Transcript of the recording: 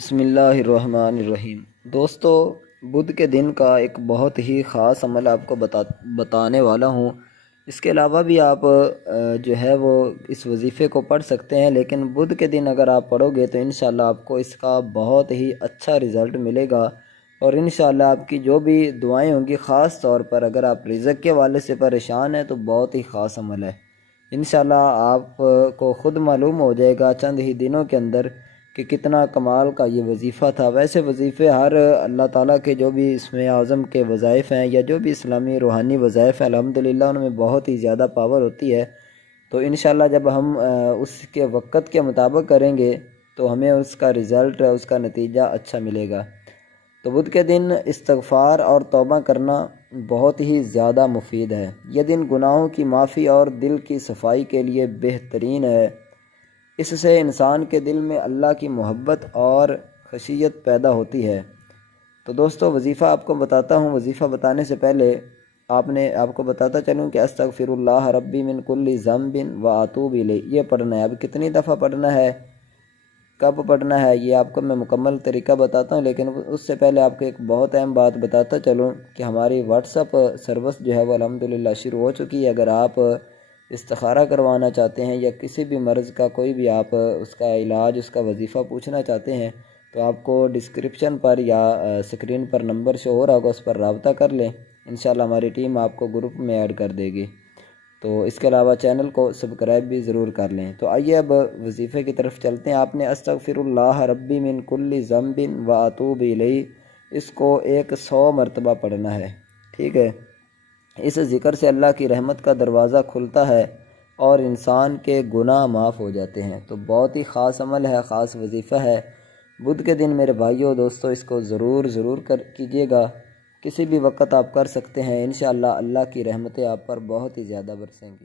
بسم اللہ الرحمن الرحیم۔ دوستو، بدھ کے دن کا ایک بہت ہی خاص عمل آپ کو بتانے والا ہوں۔ اس کے علاوہ بھی آپ جو ہے وہ اس وظیفے کو پڑھ سکتے ہیں، لیکن بدھ کے دن اگر آپ پڑھو گے تو انشاءاللہ آپ کو اس کا بہت ہی اچھا رزلٹ ملے گا، اور انشاءاللہ آپ کی جو بھی دعائیں ہوں گی، خاص طور پر اگر آپ رزق کے حوالے سے پریشان ہیں تو بہت ہی خاص عمل ہے۔ انشاءاللہ آپ کو خود معلوم ہو جائے گا چند ہی دنوں کے اندر کہ کتنا کمال کا یہ وظیفہ تھا۔ ویسے وظیفے ہر اللہ تعالیٰ کے جو بھی اسم اعظم کے وظائف ہیں یا جو بھی اسلامی روحانی وظائف ہیں، الحمدللہ ان میں بہت ہی زیادہ پاور ہوتی ہے۔ تو انشاءاللہ جب ہم اس کے وقت کے مطابق کریں گے تو ہمیں اس کا رزلٹ، اس کا نتیجہ اچھا ملے گا۔ تو بدھ کے دن استغفار اور توبہ کرنا بہت ہی زیادہ مفید ہے۔ یہ دن گناہوں کی معافی اور دل کی صفائی کے لیے بہترین ہے۔ اس سے انسان کے دل میں اللہ کی محبت اور خشیت پیدا ہوتی ہے۔ تو دوستو، وظیفہ آپ کو بتاتا ہوں۔ وظیفہ بتانے سے پہلے آپ کو بتاتا چلوں کہ استغفر اللہ ربی من کل ذنب و اتوب الیہ، یہ پڑھنا ہے۔ اب کتنی دفعہ پڑھنا ہے، کب پڑھنا ہے، یہ آپ کو میں مکمل طریقہ بتاتا ہوں، لیکن اس سے پہلے آپ کو ایک بہت اہم بات بتاتا چلوں کہ ہماری واٹس اپ سروس جو ہے وہ الحمدللہ شروع ہو چکی ہے۔ اگر آپ استخارہ کروانا چاہتے ہیں یا کسی بھی مرض کا کوئی بھی آپ اس کا علاج، اس کا وظیفہ پوچھنا چاہتے ہیں تو آپ کو ڈسکرپشن پر یا سکرین پر نمبر شو ہو رہا ہوگا، اس پر رابطہ کر لیں۔ انشاءاللہ ہماری ٹیم آپ کو گروپ میں ایڈ کر دے گی۔ تو اس کے علاوہ چینل کو سبسکرائب بھی ضرور کر لیں۔ تو آئیے اب وظیفے کی طرف چلتے ہیں۔ آپ نے استغفر اللہ ربی من کل ذنب و اتوب الیہ، اس کو 100 مرتبہ پڑھنا ہے، ٹھیک ہے۔ اس ذکر سے اللہ کی رحمت کا دروازہ کھلتا ہے اور انسان کے گناہ معاف ہو جاتے ہیں۔ تو بہت ہی خاص عمل ہے، خاص وظیفہ ہے۔ بدھ کے دن میرے بھائیوں دوستو اس کو ضرور کیجیے گا۔ کسی بھی وقت آپ کر سکتے ہیں، انشاءاللہ اللہ کی رحمتیں آپ پر بہت ہی زیادہ برسیں گی۔